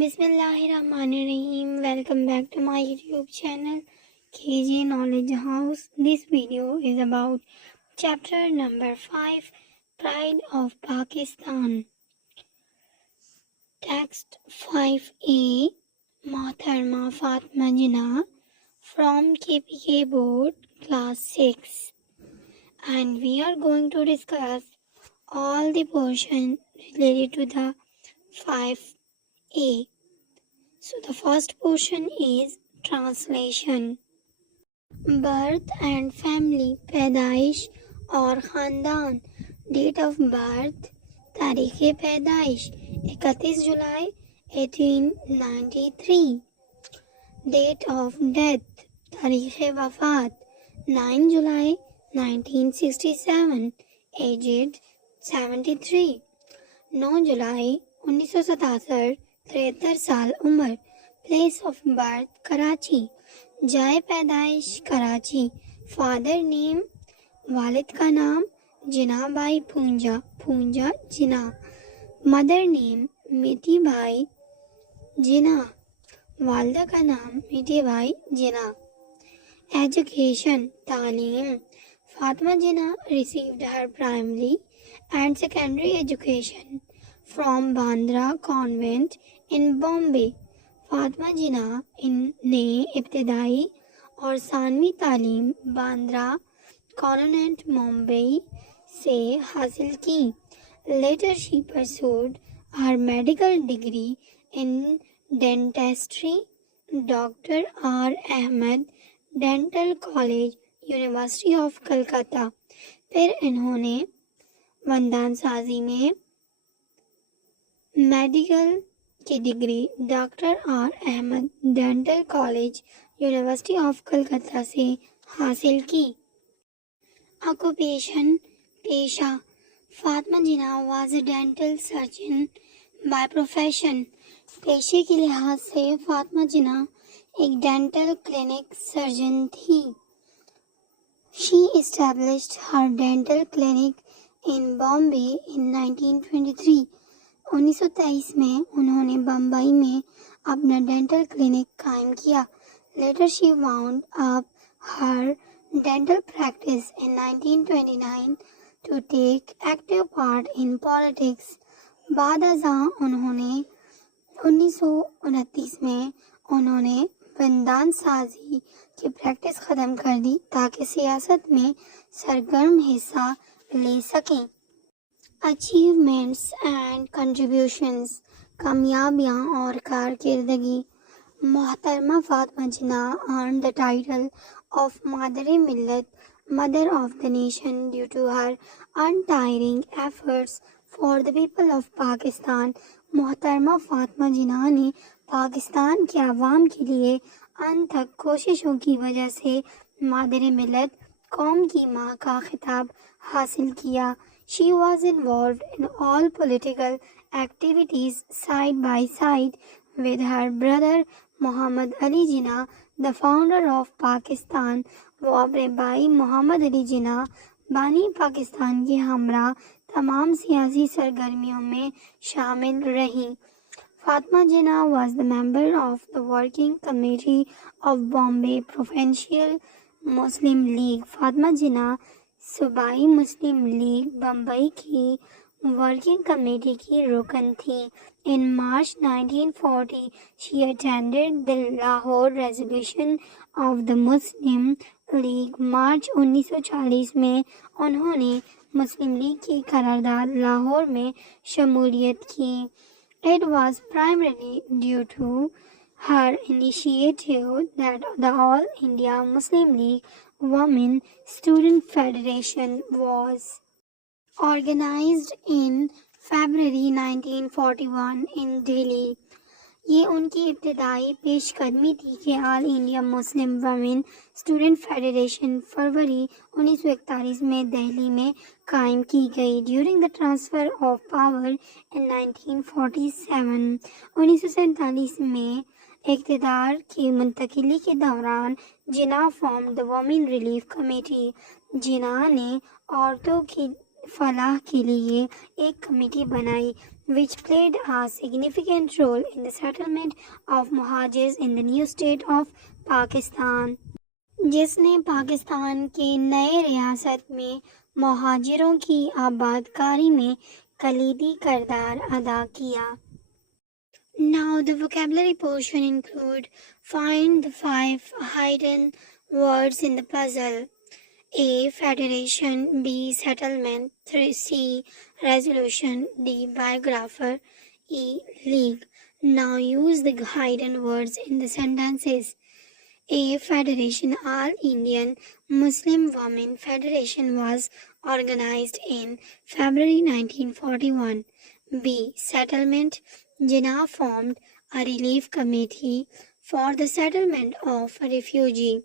Bismillahirrahmanirrahim. Welcome back to my YouTube channel KJ Knowledge House. This video is about chapter number 5, Pride of Pakistan. Text 5A, Mohtarma Fatma Jinnah from KPK Board Class 6. And we are going to discuss all the portion related to the 5A. So the first portion is translation. Birth and family, पैदाइश और ख़ानदान. Date of birth, तारीख़ पैदाइश 31 जुलाई 1893. Date of death, तारीख़ वफ़ात 9 जुलाई 1967. Aged 73. 9 जुलाई 1977. 73 साल उम्र. Place of birth Karachi. जाए पैदाइश कराची. फादर नेम, वालिद का नाम जिन्ना बाई पूंजा, पूंजा जिन्ना. मदर नेम मीठी बाई जिन्ना, वालदा का नाम मीठी बाई जिन्ना. एजुकेशन तालीम. Fatima Jinnah received her primary and secondary education from Bandra convent in Bombay. Fatima Jinnah ने इब्तिदाई और सानवी तालीम बांद्रा कॉन्वेंट मुंबई से हासिल की. Later she pursued her medical degree in dentistry, doctor R Ahmed dental college, university of Calcutta. फिर इन्होंने वंदान साजी में मेडिकल की degree doctor R Ahmed dental college, university of Calcutta से हासिल की. ऑक्यूपेशन पेशा. Fatima Jinnah was a dental surgeon by profession. पेशे के लिहाज से फातिमा जिन्ना एक डेंटल क्लिनिक सर्जन थी. She established her dental clinic in Bombay in 1923. 1923 में उन्होंने बम्बई में अपना डेंटल क्लिनिक कायम किया. Later she wound up her dental practice in 1929 to take active part in politics. बाद अज़ां उन्होंने 1929 में उन्होंने वंदान साजी की प्रैक्टिस ख़त्म कर दी ताकि सियासत में सरगर्म हिस्सा ले सकें. Achievements and contributions. कामयाबियाँ और कारकिर्दगी. मोहतरमा फातिमा जिन्ना earned the title of Mother-e-Millat, Mother of the Nation, due to her untiring efforts for the people of Pakistan. मोहतरमा फातिमा जिन्ना ने पाकिस्तान के अवाम के लिए अनथक कोशिशों की वजह से मादर-ए-मिल्लत, कौम की माँ का खिताब हासिल किया. She was involved in all political activities side by side with her brother Muhammad Ali Jinnah, the founder of Pakistan. वो अपने भाई मोहम्मद अली जिन्ना बानी पाकिस्तान के हमरा तमाम सियासी सरगर्मियों में शामिल रहीं. Fatima Jinnah was the member of the working committee of Bombay Provincial Muslim League. Fatima जिन्ना सूबाई मुस्लिम लीग बम्बई की वर्किंग कमेटी की रुकन थी. In March 1940, she attended the Lahore resolution of the Muslim League. मार्च 1940 में उन्होंने मुस्लिम लीग की करारदाद लाहौर में शमूलियत की. It was primarily due to her initiative that the All India Muslim League Women Student Federation was organized in February 1941 in Delhi. ये उनकी इब्तिदाई पेशकदमी थी कि all India Muslim women student federation फरवरी 1941 में दिल्ली में कायम की गई. During the transfer of power in 1947, 1947 में इक़्तिदार की मुंतकिली के दौरान Jinnah form the women relief committee. Jinnah ने औरतों की फलाह के लिए एक कमेटी बनाई which played a significant role in the settlement of Muhajirs in the new state of Pakistan, जिसने पाकिस्तान के नए रियासत में मुहाजिरों की आबादकारी में कलीदी किरदार अदा किया. Now the vocabulary portion include find the 5 hidden words in the puzzle. A. Federation. B. Settlement. 3. C. Resolution. D. Biographer. E. League. Now use the hidden words in the sentences. A. Federation. All Indian Muslim Women Federation was organized in February 1941. B. Settlement. Jinnah formed a relief committee for the settlement of a refugee.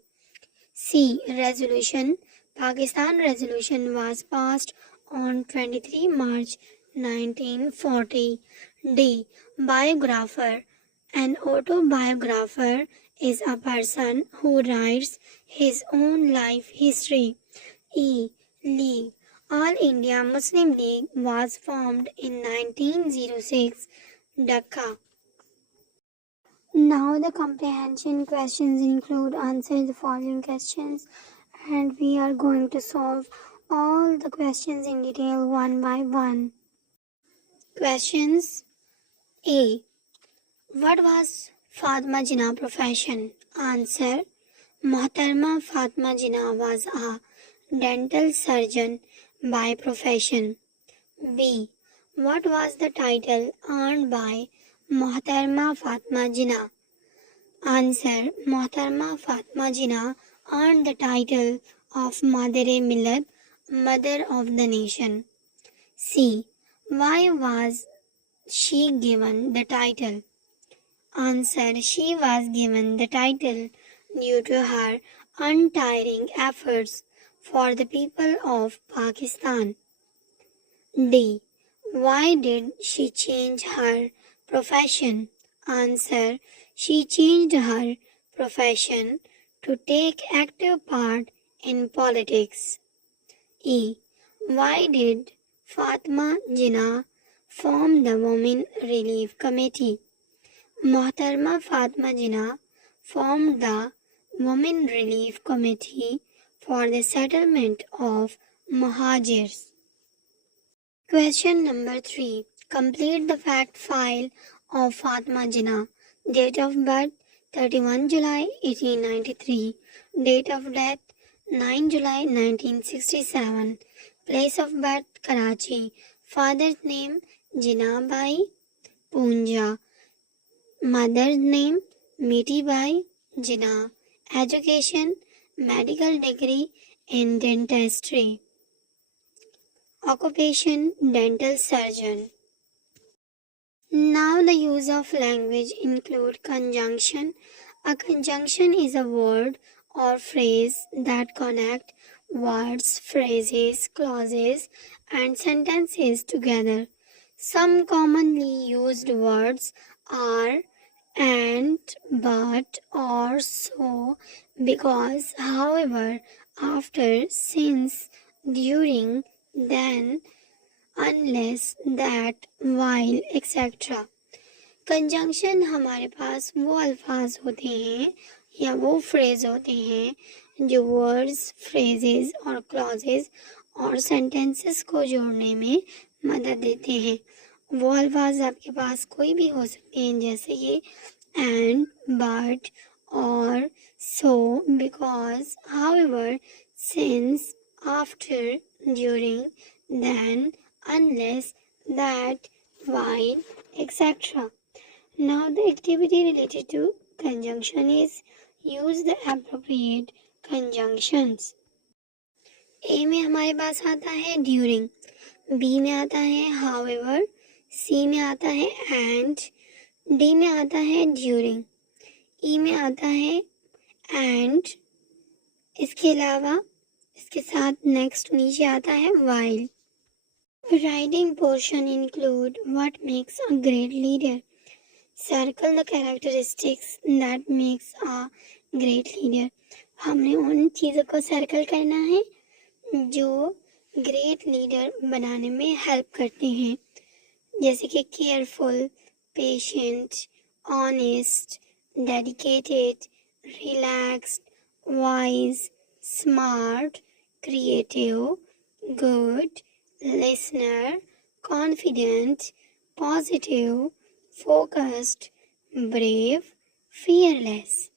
C. Resolution. Pakistan Resolution was passed on 23 March 1940. D. Biographer. An autobiographer is a person who writes his own life history. E. League. All India Muslim League was formed in 1906. Dhaka. Now the comprehension questions include answer the following questions, and we are going to solve all the questions in detail one by one. Questions. A. What was Fatma Jinnah profession? Answer. Mohtarma Fatma Jinnah was a dental surgeon by profession. B. What was the title earned by Mohtarma Fatma Jinnah? Answer. Mohtarma Fatma Jinnah earned the title of Madar-e-Millat, Mother of the Nation. C. Why was she given the title? Answer. She was given the title due to her untiring efforts for the people of Pakistan. D. Why did she change her profession? Answer. She changed her profession to take active part in politics. E. Why did Fatma Jinnah form the Women Relief Committee? Mohtarma Fatma Jinnah formed the Women Relief Committee for the settlement of Muhajirs. Question number 3. Complete the fact file of Fatma Jinnah. Date of birth 31 July 1893. Date of death 9 July 1967. Place of birth Karachi. Father's name Jinnah Bai Punja. Mother's name Miti Bai Jinnah. Education medical degree in dentistry. Occupation dental surgeon. Now the use of language include conjunction. A conjunction is a word or phrase that connect words, phrases, clauses and sentences together. Some commonly used words are and, but, or, so, because, however, after, since, during, then, unless, that, while, etc. Conjunction हमारे पास वो अल्फाज होते हैं या वो phrase होते हैं जो वर्ड्स, फ्रेजेस और क्लॉजेस और सेंटेंसेस को जोड़ने में मदद देते हैं. वो अल्फाज आपके पास कोई भी हो सकते हैं जैसे ये and, but, or, so, because, however, since, after, during, then, unless, that, while, etc. Now the activity related to conjunction is use the appropriate conjunctions. A में हमारे पास आता है during, B में आता है however, C में आता है and, D में आता है during, E में आता है and, इसके अलावा इसके साथ next नीचे आता है while. Writing portion include what makes a great leader. Circle the characteristics that makes a great leader. हमने उन चीज़ों को सर्कल करना है जो ग्रेट लीडर बनाने में हेल्प करते हैं. जैसे कि careful, patient, honest, dedicated, relaxed, wise, smart, creative, good, listener, confident, positive, focused, brave, fearless.